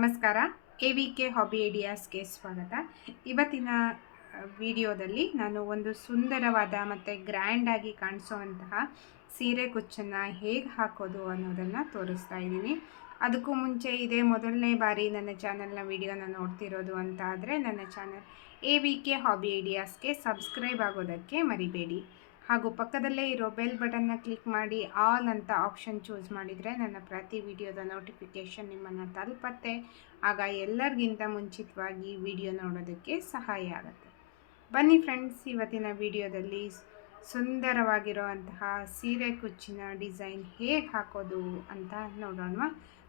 ನಮಸ್ಕಾರ. A V K hobby ಐಡಿಯಾಸ್ಗೆ ಸ್ವಾಗತ. ಇವತ್ತಿನ ವಿಡಿಯೋದಲ್ಲಿ ನಾನು ಒಂದು ಸುಂದರವಾದ ಮತ್ತು ಗ್ರ್ಯಾಂಡಾಗಿ ಕಾಣಿಸುವಂತಹ ಸೀರೆ ಕುಚ್ಚನ್ನು ಹೇಗೆ ಹಾಕೋದು ಅನ್ನೋದನ್ನು ತೋರಿಸ್ತಾ ಇದ್ದೀನಿ. ಅದಕ್ಕೂ ಮುಂಚೆ ಇದೇ ಮೊದಲನೇ ಬಾರಿ ನನ್ನ ಚಾನಲ್ನ ವಿಡಿಯೋನ ನೋಡ್ತಿರೋದು ಅಂತ ಆದರೆ ನನ್ನ channel A V K hobby ಐಡಿಯಾಸ್ಗೆ subscribe ಆಗೋದಕ್ಕೆ ಮರಿಬೇಡಿ. ಹಾಗೂ ಪಕ್ಕದಲ್ಲೇ ಇರೋ ಬೆಲ್ ಬಟನ್ನ ಕ್ಲಿಕ್ ಮಾಡಿ ಆಲ್ ಅಂತ ಆಪ್ಷನ್ ಚೂಸ್ ಮಾಡಿದರೆ ನನ್ನ ಪ್ರತಿ ವಿಡಿಯೋದ ನೋಟಿಫಿಕೇಷನ್ ನಿಮ್ಮನ್ನು ತಲುಪತ್ತೆ. ಆಗ ಎಲ್ಲರಿಗಿಂತ ಮುಂಚಿತವಾಗಿ ವಿಡಿಯೋ ನೋಡೋದಕ್ಕೆ ಸಹಾಯ ಆಗುತ್ತೆ. ಬನ್ನಿ ಫ್ರೆಂಡ್ಸ್, ಇವತ್ತಿನ ವಿಡಿಯೋದಲ್ಲಿ ಸುಂದರವಾಗಿರುವಂತಹ ಸೀರೆ ಕುಚ್ಚಿನ ಡಿಸೈನ್ ಹೇಗೆ ಹಾಕೋದು ಅಂತ ನೋಡೋಣ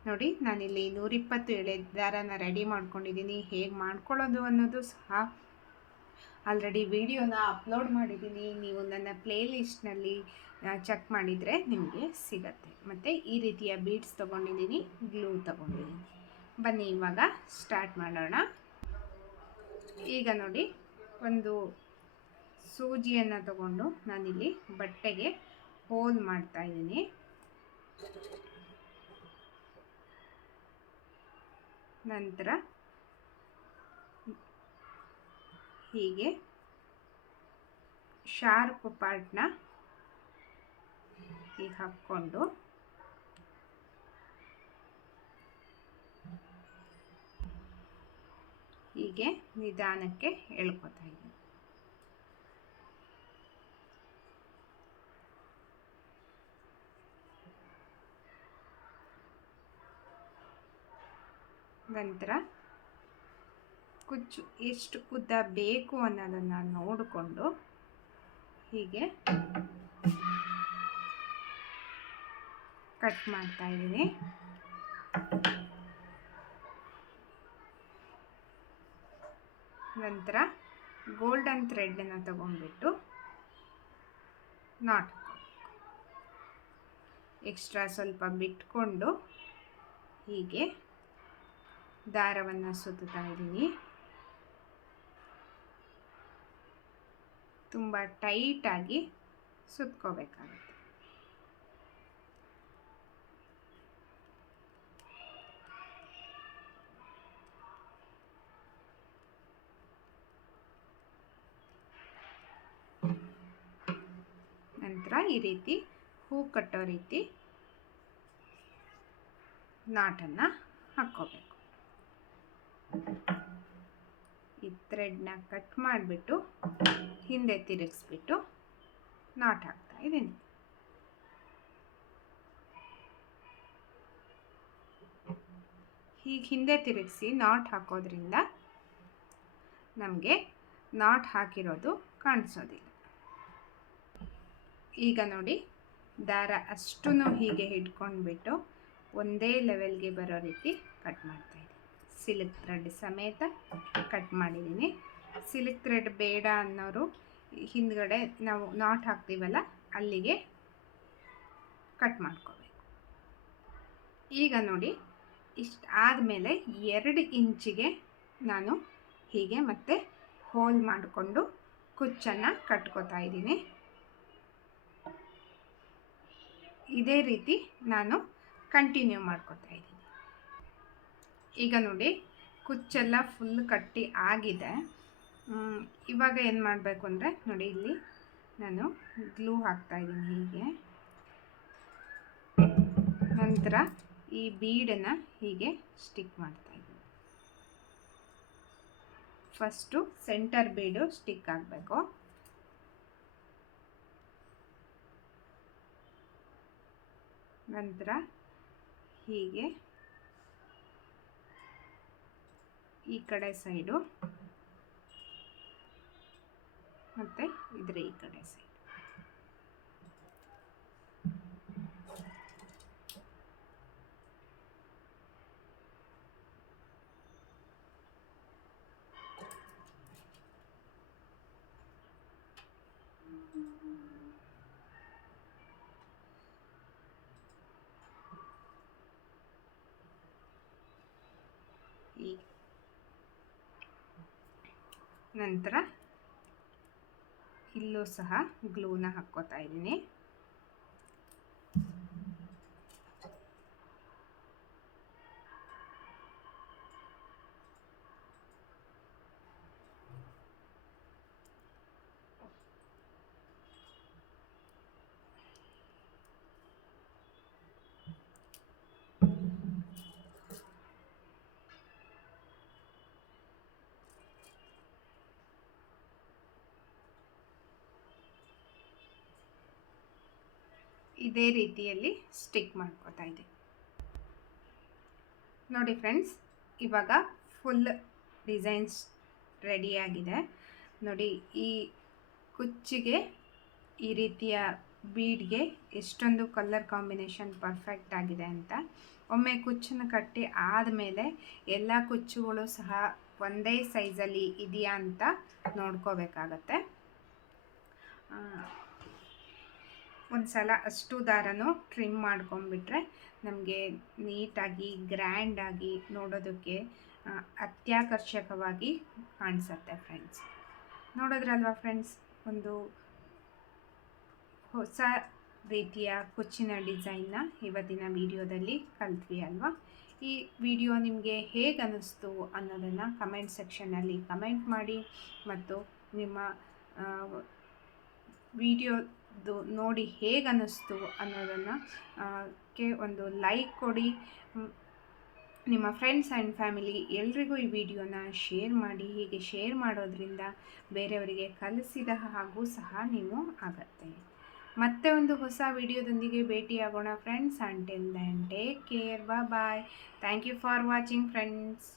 ನೋಡಿ, ನಾನಿಲ್ಲಿ ನೂರಿಪ್ಪತ್ತು ಎಳೆ ದಾರನ ರೆಡಿ ಮಾಡ್ಕೊಂಡಿದ್ದೀನಿ. ಹೇಗೆ ಮಾಡ್ಕೊಳ್ಳೋದು ಅನ್ನೋದು ಸಹ ಆಲ್ರೆಡಿ ವಿಡಿಯೋನ ಅಪ್ಲೋಡ್ ಮಾಡಿದ್ದೀನಿ. ನೀವು ನನ್ನ ಪ್ಲೇಲಿಸ್ಟ್ನಲ್ಲಿ ಚೆಕ್ ಮಾಡಿದರೆ ನಿಮಗೆ ಸಿಗತ್ತೆ. ಮತ್ತು ಈ ರೀತಿಯ ಬೀಡ್ಸ್ ತೊಗೊಂಡಿದ್ದೀನಿ ಗ್ಲೂ ತೊಗೊಂಡಿದ್ದೀನಿ. ಬನ್ನಿ, ಇವಾಗ ಸ್ಟಾರ್ಟ್ ಮಾಡೋಣ. ಈಗ ನೋಡಿ, ಒಂದು ಸೂಜಿಯನ್ನು ತಗೊಂಡು ನಾನಿಲ್ಲಿ ಬಟ್ಟೆಗೆ ಹೋಲ್ ಮಾಡ್ತಾ ಇದ್ದೀನಿ. ನಂತರ ಹೀಗೆ. ಶಾರ್ಪ್ ಪಾರ್ಟ್ನ ಹೀಗೆ ಹಾಕ್ಕೊಂಡು. ಹೀಗೆ ನಿಧಾನಕ್ಕೆ ಎಳ್ಕೊತಾ ಇದ್ದೀನಿ ನಂತರ ಕುಚ್ಚು ಎಷ್ಟು ಉದ್ದ ಬೇಕು ಅನ್ನೋದನ್ನು ನೋಡಿಕೊಂಡು ಹೀಗೆ ಕಟ್ ಮಾಡ್ತಾ ಇದ್ದೀನಿ. ನಂತರ ಗೋಲ್ಡನ್ ಥ್ರೆಡ್ಡನ್ನು ತಗೊಂಡ್ಬಿಟ್ಟು ನಾಟ್ ಎಕ್ಸ್ಟ್ರಾ ಸ್ವಲ್ಪ ಬಿಟ್ಕೊಂಡು ಹೀಗೆ ದಾರವನ್ನು ಸುತ್ತಾ ಇದ್ದೀನಿ. ತುಂಬ ಟೈಟಾಗಿ ಸುತ್ಕೋಬೇಕಾಗುತ್ತೆ. ನಂತರ ಈ ರೀತಿ ಹೂ ಕಟ್ಟೋ ರೀತಿ ನಾಟನ್ನು ಹಾಕ್ಕೋಬೇಕು. ಥ್ರೆಡ್ನ ಕಟ್ ಮಾಡಿಬಿಟ್ಟು ಹಿಂದೆ ತಿರುಗಿಸ್ಬಿಟ್ಟು ನಾಟ್ ಹಾಕ್ತಾ ಇದ್ದೀನಿ. ಹೀಗೆ ಹಿಂದೆ ತಿರುಗಿಸಿ ನಾಟ್ ಹಾಕೋದ್ರಿಂದ ನಮಗೆ ನಾಟ್ ಹಾಕಿರೋದು ಕಾಣಿಸೋದಿಲ್ಲ. ಈಗ ನೋಡಿ, ದಾರ ಅಷ್ಟೂ ಹೀಗೆ ಹಿಡ್ಕೊಂಡ್ಬಿಟ್ಟು ಒಂದೇ ಲೆವೆಲ್ಗೆ ಬರೋ ರೀತಿ ಕಟ್ ಮಾಡ್ತಾ ಇದ್ದೀನಿ. ಸಿಲ್ಕ್ ಥ್ರೆಡ್ ಸಮೇತ ಕಟ್ ಮಾಡಿದ್ದೀನಿ. ಸಿಲ್ಕ್ ಥ್ರೆಡ್ ಬೇಡ ಅನ್ನೋರು ಹಿಂದ್ಗಡೆ ನಾವು ನಾಟ್ ಹಾಕ್ತೀವಲ್ಲ, ಅಲ್ಲಿಗೆ ಕಟ್ ಮಾಡ್ಕೋಬೇಕು. ಈಗ ನೋಡಿ, ಇಷ್ಟು ಆದಮೇಲೆ ಎರಡು ಇಂಚಿಗೆ ನಾನು ಹೀಗೆ ಮತ್ತೆ ಹೋಲ್ ಮಾಡಿಕೊಂಡು ಕುಚ್ಚನ್ನು ಕಟ್ಕೋತಾ ಇದ್ದೀನಿ. ಇದೇ ರೀತಿ ನಾನು ಕಂಟಿನ್ಯೂ ಮಾಡ್ಕೋತಾ ಇದ್ದೀನಿ. ಈಗ ನೋಡಿ, ಕುಚ್ಚೆಲ್ಲ ಫುಲ್ ಕಟ್ಟಿ ಆಗಿದೆ. ಇವಾಗ ಏನು ಮಾಡಬೇಕು ಅಂದರೆ, ನೋಡಿ ಇಲ್ಲಿ ನಾನು ಗ್ಲೂ ಹಾಕ್ತಾಯಿದ್ದೀನಿ ಹೀಗೆ. ನಂತರ ಈ ಬೀಡನ್ನು ಹೀಗೆ ಸ್ಟಿಕ್ ಮಾಡ್ತಾ ಇದ್ದೀನಿ. ಫಸ್ಟು ಸೆಂಟರ್ ಬೀಡು ಸ್ಟಿಕ್ ಆಗಬೇಕು. ನಂತರ ಹೀಗೆ ಈ ಕಡೆ ಸೈಡು. ಮತ್ತು ಇದ್ರೆ ಈ ಕಡೆ ಸೈಡ್ ಹೀಗೆ ನಂತರ ಇಲ್ಲೂ ಸಹ ಗ್ಲೂನ ಹಾಕ್ಕೋತಾ ಇದ್ದೀನಿ. ಇದೇ ರೀತಿಯಲ್ಲಿ ಸ್ಟಿಕ್ ಮಾಡ್ಕೋತಾ ಇದೆ. ನೋಡಿ ಫ್ರೆಂಡ್ಸ್ ಇವಾಗ ಫುಲ್ ಡಿಸೈನ್ಸ್ ರೆಡಿಯಾಗಿದೆ ನೋಡಿ ಈ ಕುಚ್ಚಿಗೆ ಈ ರೀತಿಯ ಬೀಡ್ಗೆ ಎಷ್ಟೊಂದು ಕಲರ್ ಕಾಂಬಿನೇಷನ್ ಪರ್ಫೆಕ್ಟ್ ಆಗಿದೆ ಅಂತ. ಒಮ್ಮೆ ಕುಚ್ಚನ್ನು ಕಟ್ಟಿ ಆದಮೇಲೆ ಎಲ್ಲ ಕುಚ್ಚುಗಳು ಸಹ ಒಂದೇ ಸೈಜಲ್ಲಿ ಇದೆಯಾ ಅಂತ ನೋಡ್ಕೋಬೇಕಾಗತ್ತೆ. ಒಂದು ಸಲ ಅಷ್ಟು ದಾರನೂ ಟ್ರಿಮ್ ಮಾಡ್ಕೊಂಡ್ಬಿಟ್ರೆ ನಮಗೆ ನೀಟಾಗಿ ಗ್ರ್ಯಾಂಡಾಗಿ ನೋಡೋದಕ್ಕೆ ಅತ್ಯಾಕರ್ಷಕವಾಗಿ ಕಾಣಿಸುತ್ತೆ ಫ್ರೆಂಡ್ಸ್ ನೋಡಿದ್ರಲ್ವಾ ಫ್ರೆಂಡ್ಸ್ ಒಂದು ಹೊಸ ರೀತಿಯ ಕುಚ್ಚಿನ ಡಿಸೈನ್ನ ಇವತ್ತಿನ ವಿಡಿಯೋದಲ್ಲಿ ಕಲ್ತ್ವಿ ಅಲ್ವಾ? ಈ ವಿಡಿಯೋ ನಿಮಗೆ ಹೇಗೆ ಅನ್ನಿಸ್ತು ಅನ್ನೋದನ್ನು ಕಮೆಂಟ್ ಸೆಕ್ಷನ್ನಲ್ಲಿ ಕಮೆಂಟ್ ಮಾಡಿ ಮತ್ತು ನಿಮ್ಮ ವಿಡಿಯೋದು ನೋಡಿ ಹೇಗೆ ಅನ್ನಿಸ್ತು ಅನ್ನೋದನ್ನು ಕೆ ಒಂದು ಲೈಕ್ ಕೊಡಿ. ನಿಮ್ಮ ಫ್ರೆಂಡ್ಸ್ ಆ್ಯಂಡ್ ಫ್ಯಾಮಿಲಿ ಎಲ್ರಿಗೂ ಈ ವಿಡಿಯೋನ ಶೇರ್ ಮಾಡಿ, ಹೀಗೆ ಶೇರ್ ಮಾಡೋದ್ರಿಂದ ಬೇರೆಯವರಿಗೆ ಕಲಿಸಿದ ಹಾಗೂ ಸಹ ನೀವು ಆಗತ್ತೆ. ಮತ್ತೆ ಒಂದು ಹೊಸ ವಿಡಿಯೋದೊಂದಿಗೆ ಭೇಟಿಯಾಗೋಣ friends and then take care bye thank you for watching friends